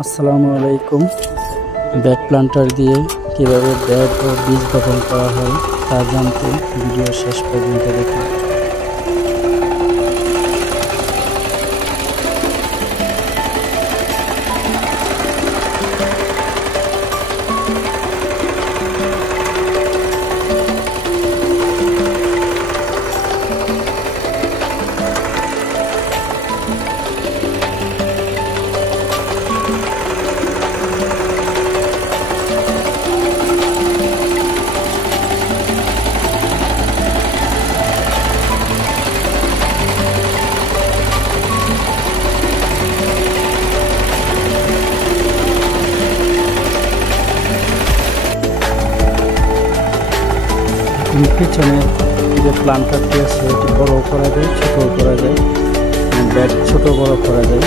আসসালামু আলাইকুম। Bad planter দিয়ে কিভাবে ব্যাড ও বীজ বপন করা হয় তা জানতে ভিডিও শেষ পর্যন্ত দেখুন। পিছনে যে প্লান্টারটি আছে এটি বড় করা যায়, ছোট করা যায়, ব্যাড ছোট বড় করা যায়।